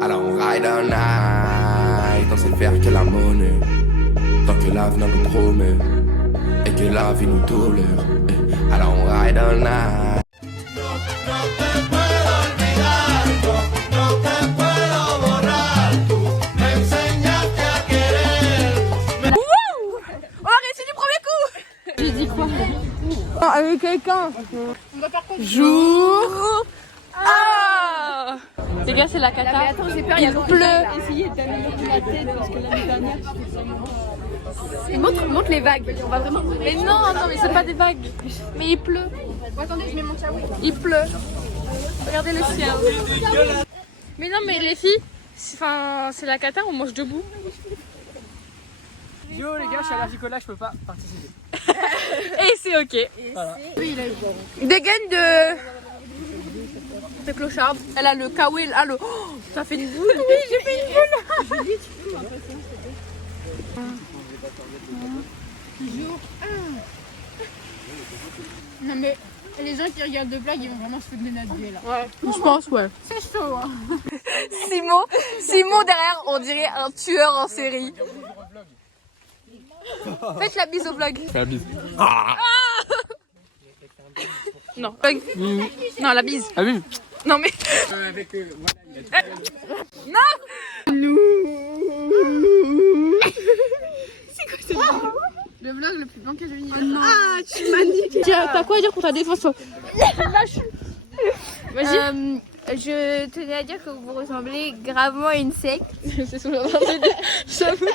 Alors on ride all night, on sait faire que la monnaie, tant que l'avenir nous promet, et que la vie nous tolère. Alors on ride all night. Avec quelqu'un. Jour. Ah. Les gars, c'est la cata. Mais attends, j'ai peur, il pleut. Essayez d'améliorer la tête parce que l'année dernière, montre les vagues. On va vraiment. Mais non, mais c'est pas des vagues. Mais il pleut. Attendez, je mets mon chaoué. Il pleut. Regardez le ciel. Mais non, mais les filles, c'est la cata, on mange debout. Yo les gars, je suis allergique au lac, je peux pas participer. Et c'est ok. Voilà. Dégaine de clochard. Elle a le kawaii, là, le... Oh, ça fait une boule. Oui, j'ai fait une boule. Non mais les gens qui regardent de blagues, ils vont vraiment se foutre de notre gueule là. Ouais. Je pense, ouais. C'est chaud hein. Simon derrière, on dirait un tueur en série. Faites la bise au vlog. La bise. Non. Non, la bise. Ah oui. Non mais. Non. C'est quoi ce vlog? Le vlog le plus blanc que j'ai vu. Ah, tu m'as dit. T'as quoi à dire pour ta défense, toi? Vas-y. Je tenais à dire que vous ressemblez gravement à une secte. C'est ce que j'avoue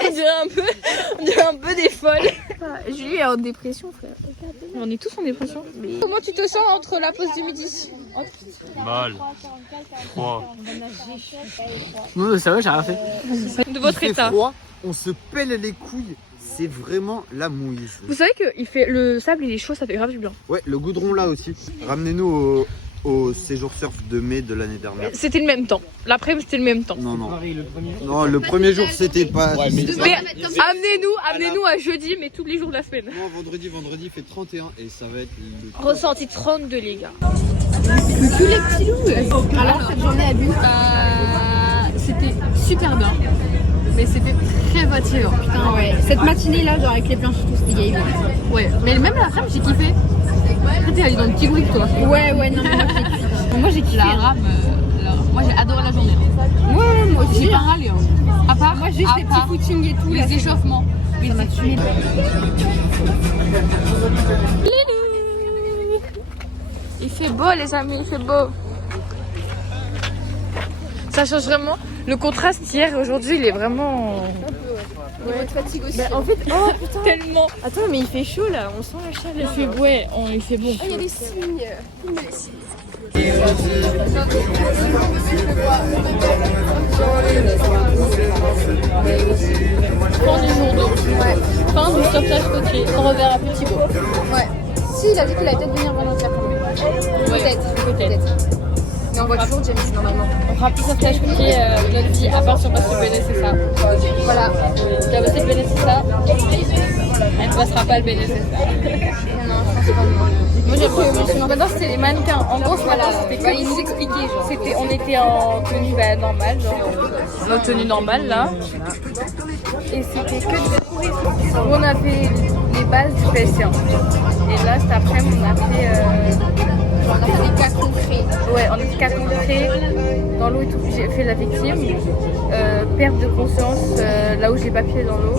qu'on dirait un peu des folles. Julie est en dépression, frère. On est tous en dépression. Mais... Comment tu te sens entre la pause du midi? Mal. Non, ça va, j'ai rien fait. De votre Il fait état. froid, on se pèle les couilles, c'est vraiment la mouise. Vous savez que le sable il est chaud, ça fait grave du bien. Ouais, le goudron là aussi. Ramenez-nous au séjour surf de mai de l'année dernière. C'était le même temps. L'après-midi c'était le même temps. Non, le premier jour c'était pas... Ouais, mais... Mais amenez-nous à jeudi, mais tous les jours de la semaine. Non, vendredi il fait 31 et ça va être le... Ressenti 32 les gars. Tous les petits loups. Alors cette journée à but, c'était super bien. Mais c'était très fatigant. Putain ouais. Cette matinée là, genre avec les planches et tout, c'était gay. Ouais, mais même l'après-midi j'ai kiffé. T'es allé dans le petit groupe toi. Ouais, non, moi j'ai kiffé. La rame, moi j'ai adoré la journée. Ouais, moi aussi. J'ai pas râlé. À part, Moi juste les petits footings et tout. les échauffements. Ça m'a tué. Il fait beau les amis, il fait beau. Ça change vraiment. Le contraste hier et aujourd'hui, il est vraiment... Ouais, de fatigue aussi. En fait, oh putain. Tellement. Attends, mais il fait chaud là, on sent la chaleur. Il fait, ouais, il fait bon. Ah, il y a des signes. Fin du jour 2. Ouais. Fin du sauvetage côtier. On reverra à Petit Beau. Ouais. Si, il a dit qu'il allait peut-être venir volontaire quand même. Peut-être. Mais on voit toujours James normalement. On fera plus sauvetage côtier de notre vie, à part sur parce que Béné, c'est ça. Voilà. Tu as voté le Béné, c'est ça. Elle ne passera pas le Béné, c'est ça. Non, je pense pas. Moi j'adore, c'était les mannequins. En gros, voilà, c'était comme ils nous expliquaient. On était en tenue normale, genre notre tenue normale là. Et c'était que des touristes. On a fait les bases du PSC1. Et là, cet après-midi, on a fait des cas concrets. Ouais, on a fait cas concrets. Dans l'eau et tout, j'ai fait la victime. Perte de conscience, là où j'ai pas pied dans l'eau.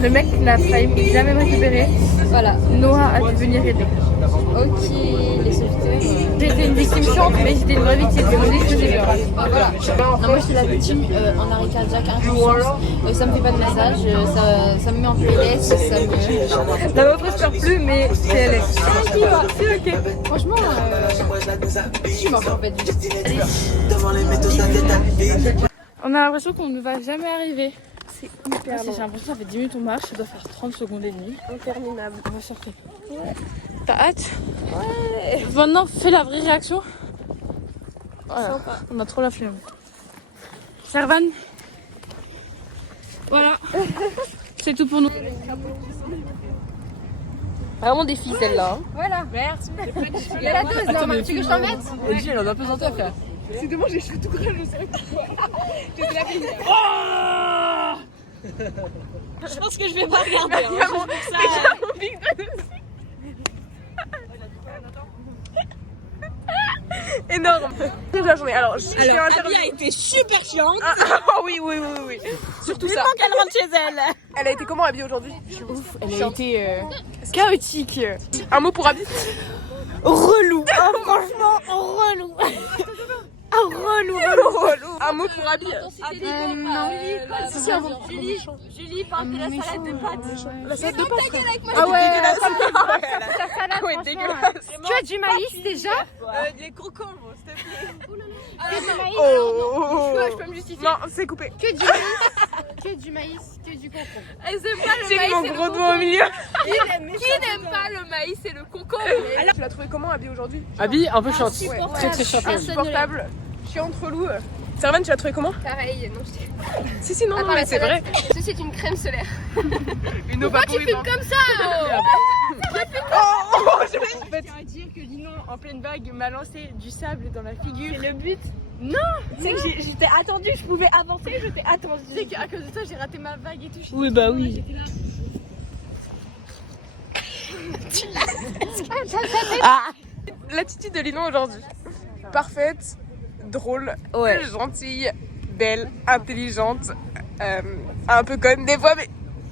Le mec n'a failli jamais me récupérer. Voilà. Noah a dû venir aider. Ok, les sauveteurs. J'étais une victime chiante, mais j'étais une vraie victime. Je me dis que j'ai peur. Voilà. Non, moi j'étais la victime en arrêt cardiaque insuffisance. Ça me fait pas de massage, ça me met en PLS, ça me... La meuf respire plus, mais c'est LS. C'est ok. Franchement, je suis morte en fait. On a l'impression qu'on ne va jamais arriver. C'est hyper long. J'ai l'impression que ça fait 10 minutes on marche, ça doit faire 30 secondes et demie. Interminable. On va sortir. Ouais. T'as hâte? Ouais. Maintenant, fais la vraie réaction. Voilà. On a trop la flemme. Servan. Voilà. C'est tout pour nous. Vraiment des filles celles-là. Voilà. Merci. Il y a la dose, non, tu veux que je t'en mette? Ellie, elle en a pesanté, frère. C'est dommage, j'ai les cheveux tout gras, je sais pas pourquoi. Je pense que je vais pas regarder. Énorme. Toute la journée. Alors, Abby a été super chiante. oui. Surtout ça. Vivement qu'elle rentre chez elle. Elle a été comment habillée aujourd'hui? Ouf, elle a été Chaotique. Un mot pour Abby? relou. Oh, franchement, relou. Relou. Un mot pour Abby? Non. Si, un mot. Julie, parle de la salade de pâtes. La salade de pâtes. Ah ouais, dégueulasse. ta salade, Ouais, franchement. dégueulasse. Tu as du maïs déjà? Des concombres, s'il te plaît. Que du maïs? Oh. Je peux me justifier. Non, c'est coupé. Que du maïs, que du maïs, que du concombre. J'ai mis mon gros doigt au milieu. Qui n'aime pas le maïs et le concombre? Tu l'as trouvé comment Abby aujourd'hui? Abby, un peu chiante. Insupportable. Très très chiante. Insupportable. Chiante, relou. Servane, tu l'as trouvé comment? Pareil, non, je t'ai... Si, non, mais c'est vrai. Ceci est une crème solaire. Une eau Pourquoi tu filmes comme ça? Je vais à dire que Lino en pleine vague m'a lancé du sable dans la figure. C'est le but. C'est que j'étais attendue, je pouvais avancer, j'étais attendue. C'est qu'à cause de toi j'ai raté ma vague et tout. Oui, bah oui. L'attitude de Lino aujourd'hui. Parfaite, drôle, gentille, belle, intelligente, un peu conne des fois,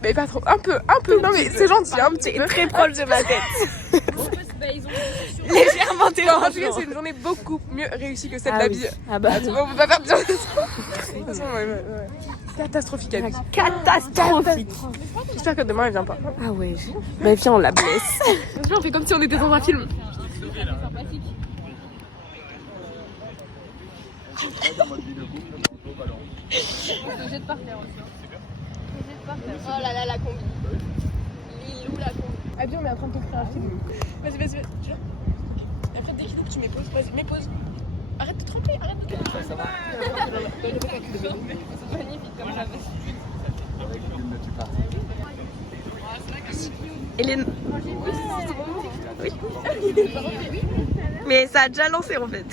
mais pas trop. Un peu. Non mais c'est gentil, un petit peu. Très proche de ma tête. Légèrement en tout cas, c'est une journée beaucoup mieux réussie que celle d'Abby. Ah bah. On peut pas faire bien. De toute façon, ouais. Catastrophique, Abby. Catastrophique. J'espère que demain elle vient pas. Ah ouais. Bah viens, on la blesse. On fait comme si on était dans un film. Oh là là, la combi. Lilou, la combi. Abby, on est en train de t'offrir un film. Vas-y. Viens. Après, dès qu'il faut que tu m'époses, vas-y, mépose. Arrête de tremper, arrête de tremper. Magnifique comme ça. Hélène. Oui. Mais ça a déjà lancé en fait.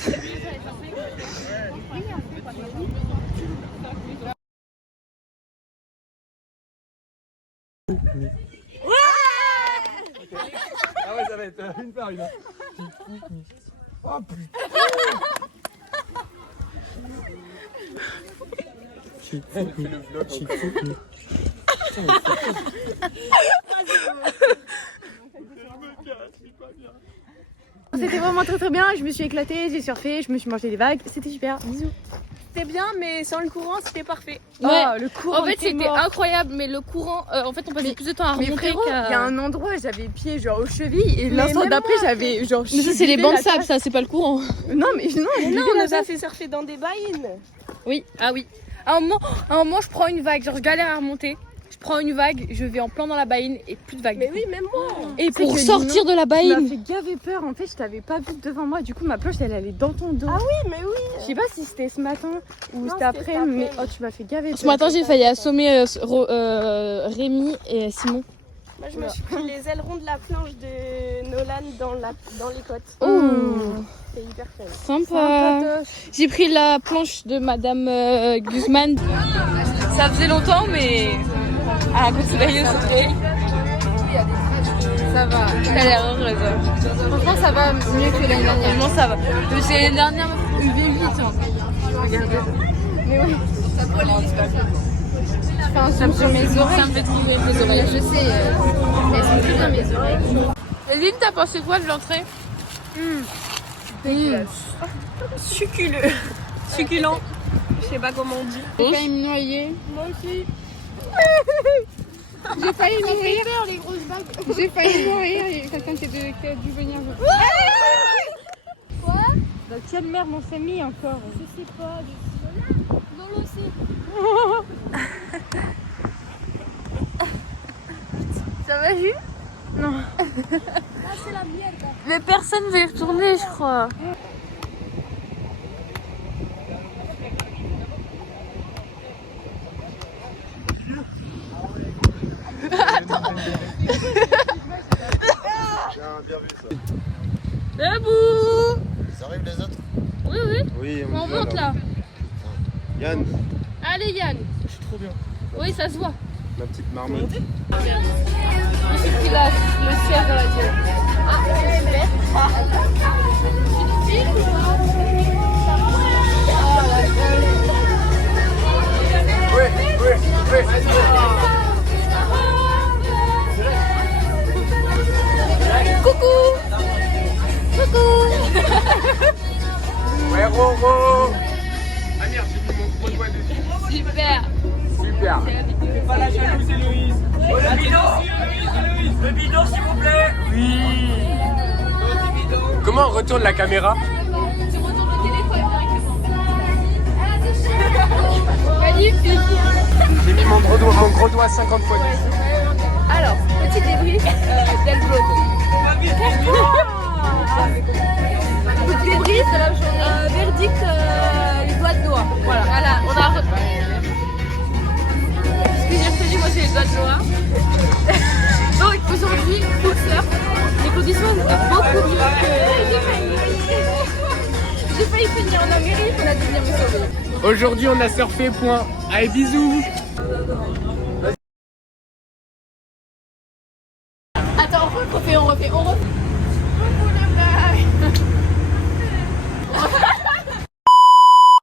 Ah ouais, ça va être une par une. Oh putain. C'était vraiment très très bien, je me suis éclatée, j'ai surfé, je me suis mangé des vagues, c'était super, bisous. C'était bien, mais sans le courant, c'était parfait. Ouais. Oh, le courant En fait, était c'était mort. incroyable, mais le courant, en fait, on passait plus de temps à Mais remonter frérot, il y a qu'à... un endroit, j'avais pied genre aux chevilles et Mais l'instant même d'après moi, j'avais genre. Mais ça, c'est les chuté bancs de la sable, tasse. ça, c'est pas le courant. Non, mais non, Non, on on nous a fait surfer dans des baïnes. Oui, ah oui. À un moment, je prends une vague, genre je galère à remonter. Je prends une vague, je vais en plein dans la baïne et plus de vague. Mais oui, même moi. Et C'est pour que sortir de la Tu m'as baïne. fait gaver peur, en fait je t'avais pas vu devant moi, du coup ma planche elle allait dans ton dos. Ah oui, mais oui. Je sais pas si c'était ce matin ou c'était c'était après, cet mais après-midi. oh tu m'as fait gaver. Ce matin, j'ai failli assommer Rémi et Simon. Moi je me suis pris les ailerons de la planche de Nolan dans les côtes. Oh, C'est hyper fun. sympa. J'ai pris la planche de Madame Guzman. Ça faisait longtemps, mais un coup de soleil au soleil. Ça va. T'as l'air heureuse. Franchement, ça va mieux que l'année dernière. Franchement, ça va. C'est l'année dernière, une V8. Mais oui, ça prend les discussions. Je fais un zoom sur mes oreilles. Ça me fait trouver mes oreilles. Je sais, mais elles sont très bien mes oreilles. Lynn, t'as pensé quoi de l'entrée? Succuleux. Succulent. Je sais pas comment on dit. J'ai failli me noyer. Moi aussi. J'ai failli mourir. Les grosses vagues. J'ai failli mourir. Il y a quelqu'un qui a dû venir. Dans quelle merde on s'est mis encore? Je sais pas. Dans l'océan. Ça va Jules? Non. C'est la merde. Mais personne veut y retourner, je crois. Debout. Ça arrive les autres? Oui, oui. Oui, On monte là. Yann, Allez Yann. Je suis trop bien. Oui, ça se voit. ma petite marmotte. Ici qu'il a le ciel dans la gueule. Ah, c'est super. Coucou. Coucou. Ouais, Roro. Ah merde, j'ai mis mon gros doigt dessus. Super. Super. Fais pas la jalouse, Héloïse. Oh, le bidon. Le bidon, s'il vous plaît. Oui. Comment on retourne la caméra? Tu retournes le téléphone directement. Magnifique. J'ai mis mon gros doigt 50 fois dessus. Alors, petit débrief d'El Vlog. Petit débrief de la journée. Verdict, les doigts de doigt. Voilà, on a. Ce que j'ai retenu, moi, c'est les doigts de doigt. Donc, aujourd'hui, full surf. Les conditions étaient beaucoup mieux que. J'ai failli finir en Amérique, on a dû venir me sauver. Aujourd'hui, on a surfé, point. Allez, bisous. Attends, on refait.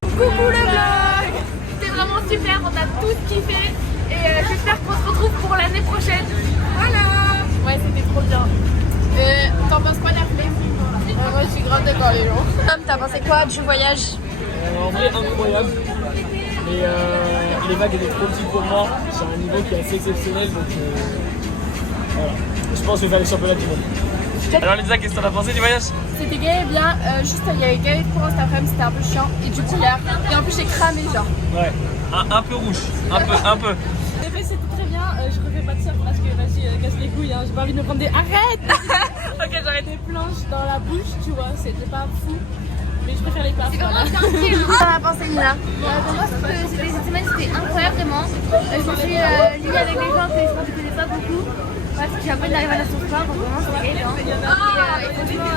Coucou le vlog. C'était vraiment super, on a tous kiffé. Et j'espère qu'on se retrouve pour l'année prochaine. Voilà. Ouais, c'était trop bien. T'en penses quoi, Daphné? Moi, je suis grave d'accord, les gens. Tom, t'as pensé quoi du voyage? En vrai, incroyable. Et les vagues étaient trop petites pour moi. C'est un niveau qui est assez exceptionnel. Donc voilà. Je pense que je vais faire les championnats du monde. Alors Lisa, qu'est-ce que t'en as pensé du voyage? C'était gay et bien, juste il y avait gavé de courant cet après-midi, c'était un peu chiant. Et du coup, et en plus j'ai cramé genre. Ouais. Un peu rouge. Un peu. C'était très bien, je refais pas de surf parce que vas-y, casse les couilles, hein. J'ai pas envie de me prendre des. Arrête. Ok, j'aurais des planches dans la bouche, tu vois, c'était pas fou. Mais je préfère les places. C'est vraiment bien. T'en as pensé, Nina? Pour moi, cette semaine, c'était incroyable, vraiment. Je me suis liée avec des gens que je ne connais pas beaucoup. Parce que j'ai un peu de la révélation ce soir, donc vraiment, c'était gay, hein. Et franchement,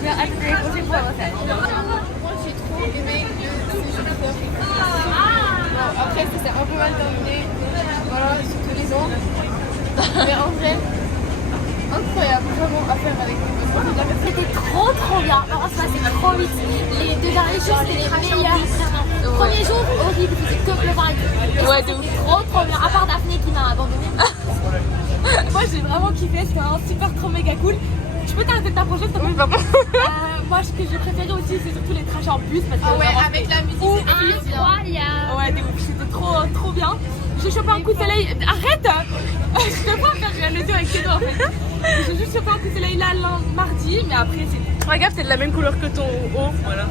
j'ai hâte de les prochaines fois à refaire. Moi j'ai trop aimé le séjour de surf. Bon, après, ça s'est un peu mal terminé. Voilà, surtout les ondes. Mais en vrai, incroyable, vraiment à faire avec vous. C'était trop bien. Par contre, ça c'est trop vite. Les 2 derniers jours, c'était les meilleurs. Premier jour, horrible, c'était que pleuvoir et tout. Ouais, de ouf. Trop bien. À part Daphné qui m'a abandonné. Moi j'ai vraiment kiffé, c'était un super trop méga cool. Je peux t'arrêter de t'approcher s'il te plaît? Moi ce que j'ai préféré aussi c'est surtout les trajets en bus parce que vraiment, avec la musique, c'était Incroyable. ouais, de ouf, c'était trop bien. J'ai chopé un coup de soleil. Arrête. Je te vois faire, je viens de le dire avec tes doigts en fait. J'ai juste chopé un coup de soleil là mardi, mais après c'est. Regarde, c'est de la même couleur que ton haut, voilà.